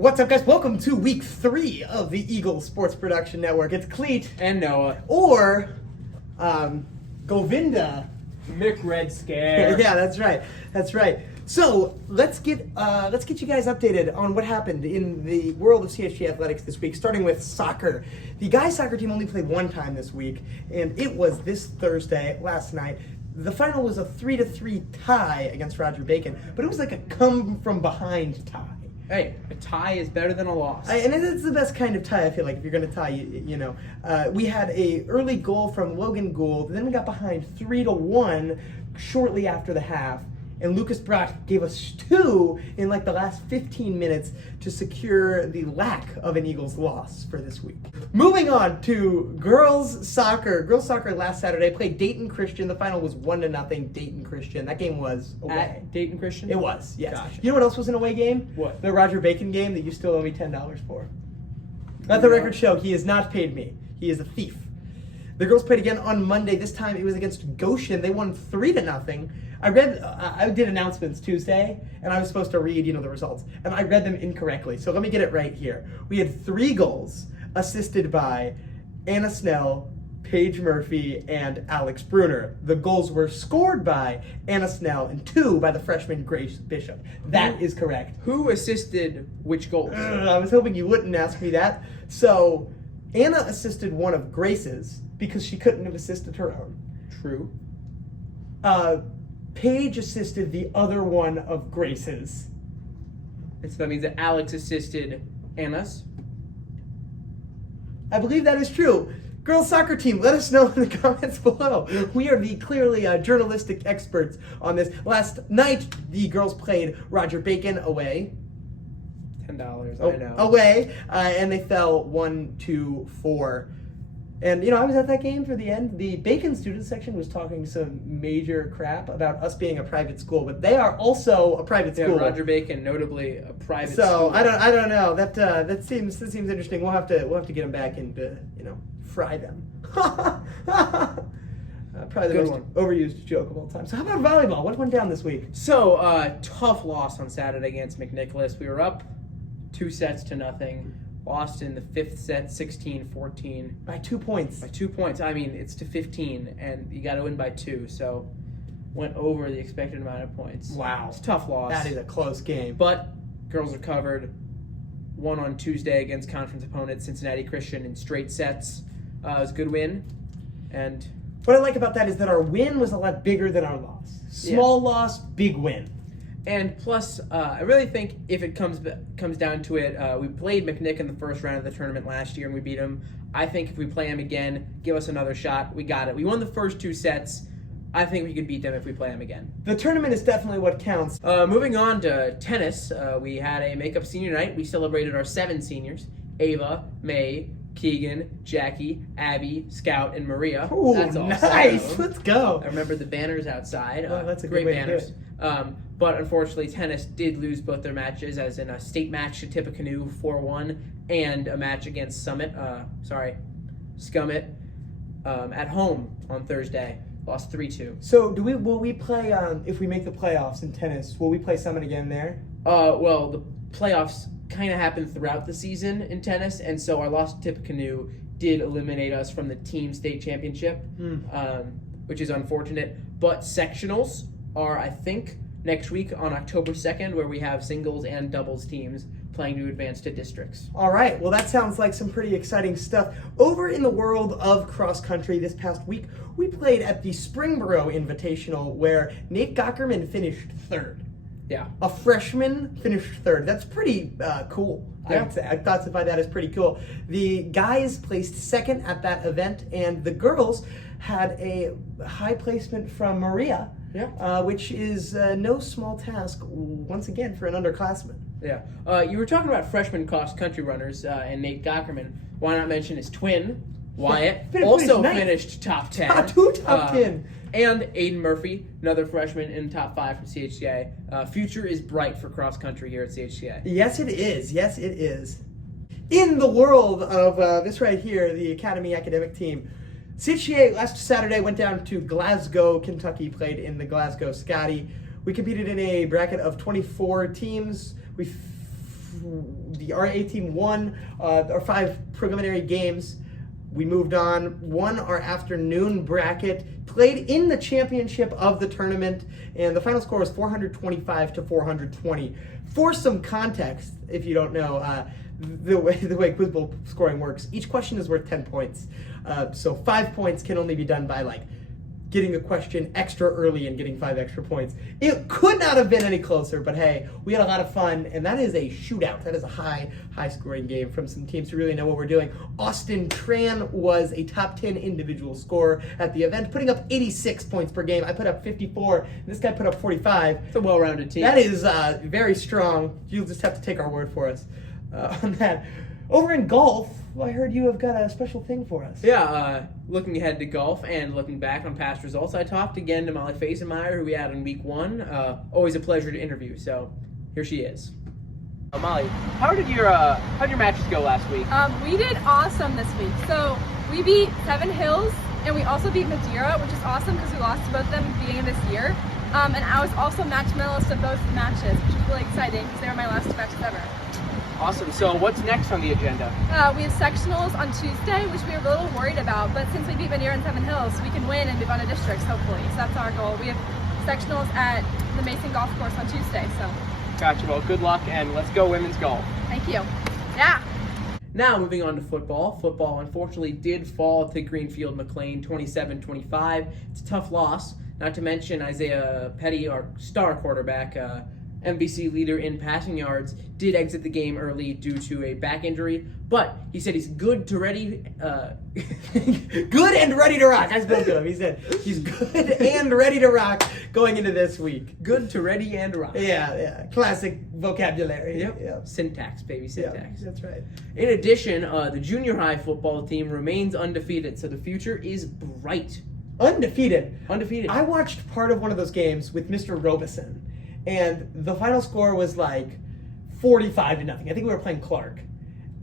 What's up, guys? Welcome to week 3 of the Eagle Sports Production Network. It's Cleet and Noah, or Govinda. Mick Red Scare. Yeah, that's right. That's right. So let's get you guys updated on what happened in the world of CHCA athletics this week. Starting with soccer, the guys' soccer team only played one time this week, and it was this Thursday, last night. The final was a 3-3 tie against Roger Bacon, but it was like a come-from-behind tie. Hey, a tie is better than a loss. And it's the best kind of tie, I feel like, if you're going to tie, you know. We had a early goal from Logan Gould, then we got behind 3-1 shortly after the half, and Lucas Bratt gave us 2 in like the last 15 minutes to secure the lack of an Eagles loss for this week. Moving on to girls soccer. Girls soccer last Saturday played Dayton Christian. The final was 1-0 Dayton Christian. That game was away. At Dayton Christian? It was, yes. Gotcha. You know what else was an away game? What? The Roger Bacon game that you still owe me $10 for. Let the record show, he has not paid me. He is a thief. The girls played again on Monday. This time it was against Goshen. They won 3-0. I did announcements Tuesday, and I was supposed to read, the results, and I read them incorrectly. So let me get it right here. We had 3 goals assisted by Anna Snell, Paige Murphy, and Alex Bruner. The goals were scored by Anna Snell and 2 by the freshman Grace Bishop. That is correct. Who assisted which goals? I was hoping you wouldn't ask me that. So Anna assisted one of Grace's because she couldn't have assisted her own. True. Paige assisted the other one of Grace's. And so that means that Alex assisted Anna's? I believe that is true. Girls soccer team, let us know in the comments below. We are the clearly journalistic experts on this. Last night, the girls played Roger Bacon away. $10, I know. Away, and they fell 1-4. And, I was at that game for the end. The Bacon student section was talking some major crap about us being a private school, but they are also a private school. Yeah, Roger Bacon, notably a private school. So I don't know. That seems interesting. We'll have to get them back and fry them. Probably the most overused joke of all time. So how about volleyball? What went down this week? So tough loss on Saturday against McNicholas. We were up 2-0. Lost in the 5th set, 16-14. By 2 points. By 2 points. I mean, it's to 15, and you got to win by 2. So, went over the expected amount of points. Wow. It's a tough loss. That is a close game. But girls are covered. Won on Tuesday against conference opponent Cincinnati Christian in straight sets. It was a good win. And what I like about that is that our win was a lot bigger than our loss. Small loss, big win. And plus, I really think if it comes down to it, we played McNick in the first round of the tournament last year and we beat him. I think if we play him again, give us another shot. We got it. We won the first 2 sets. I think we could beat them if we play them again. The tournament is definitely what counts. Moving on to tennis, we had a makeup senior night. We celebrated our 7 seniors: Ava, May, Keegan, Jackie, Abby, Scout, and Maria. Ooh, that's all. Nice. Let's go. I remember the banners outside. Oh, that's a great good way banners. to do it. But unfortunately, tennis did lose both their matches, as in a state match to Tippecanoe 4-1, and a match against Scumit at home on Thursday. Lost 3-2. So will we play if we make the playoffs in tennis? Will we play Summit again there? Well, the playoffs kind of happen throughout the season in tennis, and so our loss to Tippecanoe did eliminate us from the team state championship, which is unfortunate. But sectionals are, I think, next week on October 2nd, where we have singles and doubles teams playing to advance to districts. All right. Well, that sounds like some pretty exciting stuff. Over in the world of cross country this past week, we played at the Springboro Invitational, where Nate Gockerman finished 3rd. Yeah. A freshman finished 3rd. That's pretty cool. Yeah. I would say. I classify that as pretty cool. The guys placed 2nd at that event, and the girls had a high placement from Maria, which is no small task, once again, for an underclassman. Yeah. You were talking about freshman cross-country runners and Nate Gockerman. Why not mention his twin, Wyatt, also finished top 10. Top 10. And Aiden Murphy, another freshman in top 5 from CHCA. Future is bright for cross-country here at CHCA. Yes, it is. Yes, it is. In the world of this right here, the Academy Academic Team, CHCA last Saturday went down to Glasgow, Kentucky, played in the Glasgow Scotty. We competed in a bracket of 24 teams. We our A team won our 5 preliminary games. We moved on, won our afternoon bracket, played in the championship of the tournament, and the final score was 425 to 420. For some context, if you don't know, the way Quiz Bowl scoring works, each question is worth 10 points. So 5 points can only be done by getting a question extra early and getting 5 extra points. It could not have been any closer, but hey, we had a lot of fun, and that is a shootout. That is a high scoring game from some teams who really know what we're doing. Austin Tran was a top 10 individual scorer at the event, putting up 86 points per game. I put up 54, and this guy put up 45. It's a well-rounded team. That is very strong. You'll just have to take our word for us on that. Over in golf, I heard you have got a special thing for us. Yeah, looking ahead to golf and looking back on past results, I talked again to Molly Fasenmeyer, who we had in week 1. Always a pleasure to interview, so here she is. Molly, how did your matches go last week? We did awesome this week. So we beat Seven Hills, and we also beat Madeira, which is awesome because we lost to both of them at the beginning of this year. And I was also match medalist of both matches, which is really exciting because they were my last 2 matches ever. Awesome. So what's next on the agenda? We have sectionals on Tuesday, which we were a little worried about, but since we beat Madeira and Seven Hills, we can win and move on to districts, hopefully. So that's our goal. We have sectionals at the Mason Golf Course on Tuesday. So. Gotcha. Well, good luck, and let's go women's golf. Thank you. Yeah. Now moving on to football. Football unfortunately did fall to Greenfield McLean 27-25. It's a tough loss. Not to mention Isaiah Petty, our star quarterback, MVC leader in passing yards, did exit the game early due to a back injury, but he said he's good and ready to rock. That's been good. He said he's good and ready to rock going into this week. Good to ready and rock. Yeah. Classic vocabulary. Yep. Syntax, baby, syntax. Yeah, that's right. In addition, the junior high football team remains undefeated, so the future is bright. Undefeated. Undefeated. I watched part of one of those games with Mr. Robeson, and the final score was 45-0. I think we were playing Clark.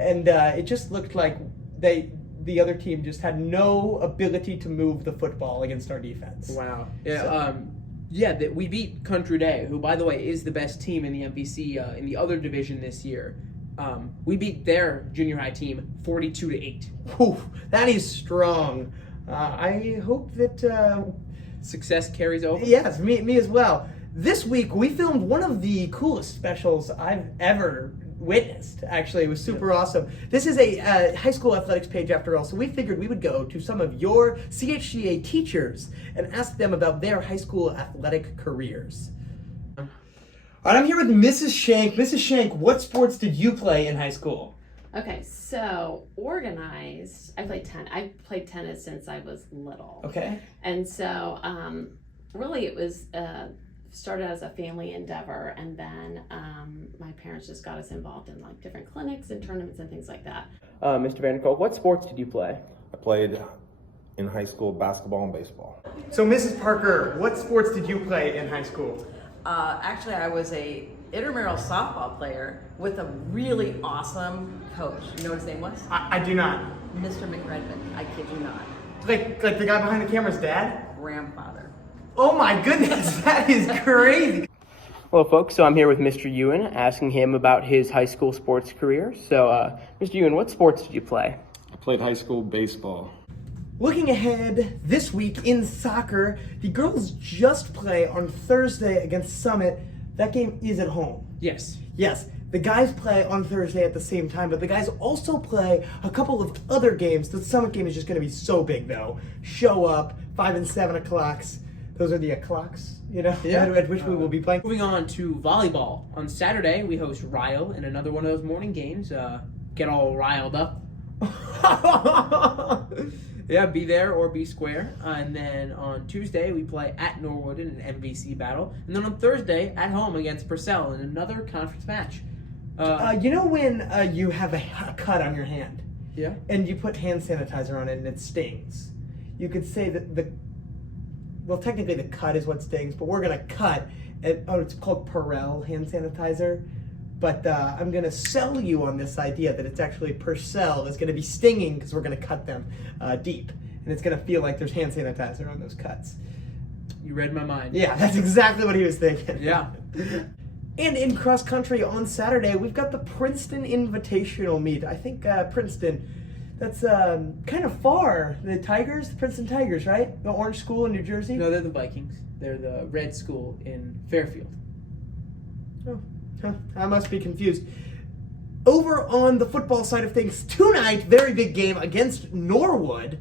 And it just looked like the other team just had no ability to move the football against our defense. Wow. Yeah. We beat Country Day, who, by the way, is the best team in the MVC in the other division this year. We beat their junior high team 42-8. Whew, that is strong. I hope that success carries over. Yes, me as well. This week we filmed one of the coolest specials I've ever witnessed. Actually, it was super awesome. This is a high school athletics page after all, so we figured we would go to some of your CHCA teachers and ask them about their high school athletic careers. All right, I'm here with Mrs. Shank. Mrs. Shank, what sports did you play in high school? Okay, so organized. I played tennis since I was little. Okay. And so really it was started as a family endeavor, and then my parents just got us involved in different clinics and tournaments and things like that. Mr. Vanderkolk, what sports did you play? I played in high school basketball and baseball. So Mrs. Parker, what sports did you play in high school? Actually, I was a intramural softball player with a really awesome coach. You know what his name was? I do not. Mr. McRedmond. I kid you not. Like the guy behind the camera's dad? Grandfather. Oh my goodness, that is crazy. Well, folks, so I'm here with Mr. Ewan, asking him about his high school sports career. So, Mr. Ewan, what sports did you play? I played high school baseball. Looking ahead this week in soccer, the girls just play on Thursday against Summit. That game is at home. Yes. Yes, the guys play on Thursday at the same time, but the guys also play a couple of other games. The Summit game is just going to be so big, though. Show up, 5 and 7 o'clocks. Those are the o'clocks, at which we will be playing. Moving on to volleyball. On Saturday, we host Ryle in another one of those morning games. Get all riled up. Yeah, be there or be square. And then on Tuesday, we play at Norwood in an MVC battle. And then on Thursday, at home against Purcell in another conference match. You know when you have a cut on your hand? Yeah. And you put hand sanitizer on it and it stings? You could say that technically the cut is what stings, but we're going to cut. It's called Perel hand sanitizer. But I'm going to sell you on this idea that it's actually Purcell that's going to be stinging because we're going to cut them deep. And it's going to feel like there's hand sanitizer on those cuts. You read my mind. Yeah, that's exactly what he was thinking. Yeah. And in cross country on Saturday, we've got the Princeton Invitational meet. I think Princeton, that's kind of far. The Tigers, the Princeton Tigers, right? The Orange School in New Jersey? No, they're the Vikings. They're the Red School in Fairfield. Oh, huh. I must be confused. Over on the football side of things, tonight, very big game against Norwood.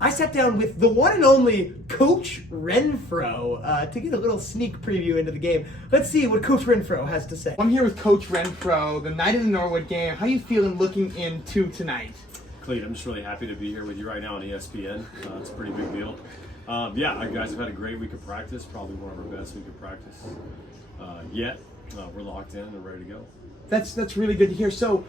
I sat down with the one and only Coach Renfro to get a little sneak preview into the game. Let's see what Coach Renfro has to say. I'm here with Coach Renfro, the night of the Norwood game. How you feeling looking into tonight? Cleet, I'm just really happy to be here with you right now on ESPN. It's a pretty big deal. Yeah, our guys have had a great week of practice, probably one of our best week of practice yet. We're locked in and ready to go. That's really good to hear. So,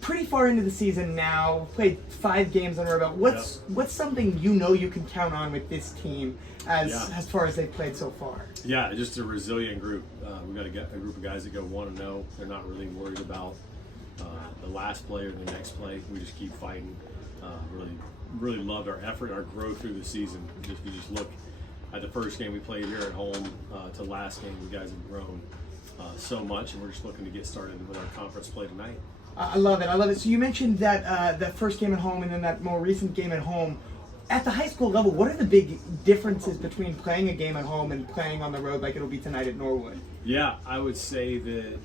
pretty far into the season now, played 5 games under our belt. What's something you can count on with this team as far as they've played so far? Yeah, just a resilient group. We've got a group of guys that go 1-0. They're not really worried about the last play or the next play. We just keep fighting. Really loved our effort, our growth through the season. We just look at the first game we played here at home to last game. You guys have grown so much, and we're just looking to get started with our conference play tonight. I love it. So you mentioned that first game at home and then that more recent game at home. At the high school level, what are the big differences between playing a game at home and playing on the road like it'll be tonight at Norwood? Yeah, I would say that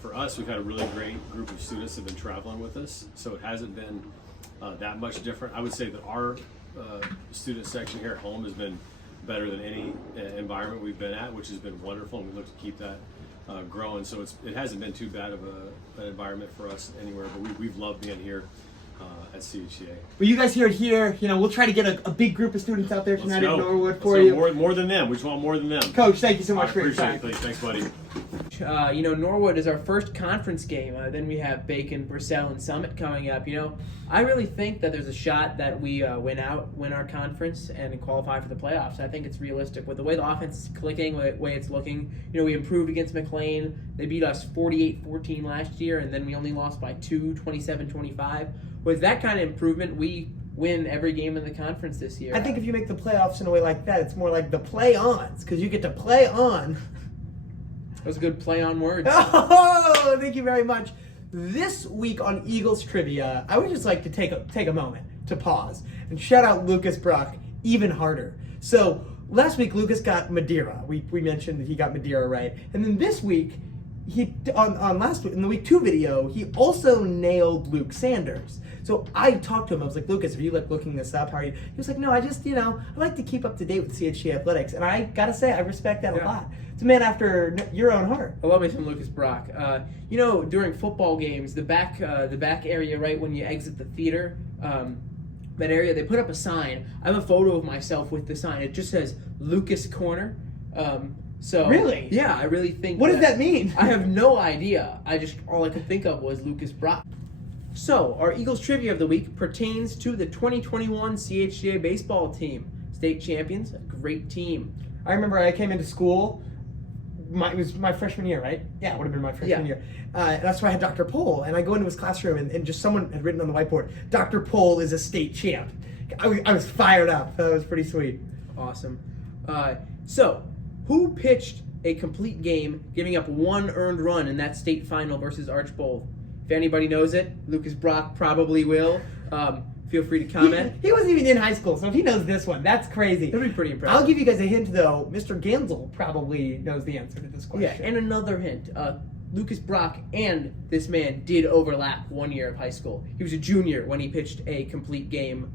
for us, we've had a really great group of students that have been traveling with us, so it hasn't been that much different. I would say that our student section here at home has been better than any environment we've been at, which has been wonderful, and we look to keep that growing. So it hasn't been too bad of an environment for us anywhere, but we've loved being here at CHCA. Well, you guys hear it here. We'll try to get a big group of students out there tonight at Norwood for Let's you. go. More than them. We just want more than them. Coach, thank you so much for your appreciate time. it. Thanks, buddy. Norwood is our first conference game. Then we have Bacon, Purcell, and Summit coming up. I really think that there's a shot that we win our conference and qualify for the playoffs. I think it's realistic with the way the offense is clicking, the way it's looking. We improved against McLean. They beat us 48-14 last year, and then we only lost by 2, 27-25. With that kind of improvement, we win every game in the conference this year. I think if you make the playoffs in a way like that, it's more like the play-ons, because you get to play on. That was a good play on words. Oh, thank you very much. This week on Eagles Trivia, I would just like to take a moment to pause and shout out Lucas Brock even harder. So last week, Lucas got Madeira. We mentioned that he got Madeira right. And then this week, on last week, in the week 2 video, he also nailed Luke Sanders. So I talked to him. I was like, Lucas, are you looking this up? How are you? He was like, no, I just, I like to keep up to date with CHCA athletics. And I got to say, I respect that a lot. It's a man after your own heart. I love me some Lucas Brock. During football games, the back area, right when you exit the theater, that area, they put up a sign. I have a photo of myself with the sign. It just says Lucas Corner. Really? Yeah, I really think. What does that mean? I have no idea. All I could think of was Lucas Brock. So, our Eagles Trivia of the Week pertains to the 2021 CHCA baseball team. State champions, a great team. I remember I came into school, it was my freshman year, right? Yeah, it would have been my freshman year. That's why I had Dr. Pohl, and I go into his classroom, and just someone had written on the whiteboard, Dr. Pohl is a state champ. I was fired up. That was pretty sweet. Awesome. So, who pitched a complete game, giving up 1 earned run in that state final versus Archbold? If anybody knows it, Lucas Brock probably will. Feel free to comment. He wasn't even in high school, so if he knows this one, that's crazy. That'd be pretty impressive. I'll give you guys a hint, though. Mr. Gansel probably knows the answer to this question. Yeah, and another hint. Lucas Brock and this man did overlap 1 year of high school. He was a junior when he pitched a complete game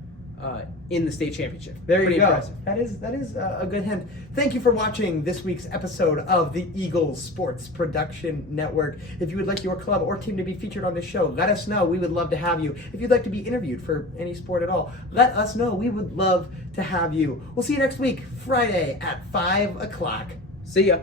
in the state championship. There you go. Impressive. That is a good hint. Thank you for watching this week's episode of the Eagles Sports Production Network. If you would like your club or team to be featured on this show, let us know. We would love to have you. If you'd like to be interviewed for any sport at all, let us know. We would love to have you. We'll see you next week, Friday at 5 o'clock. See ya.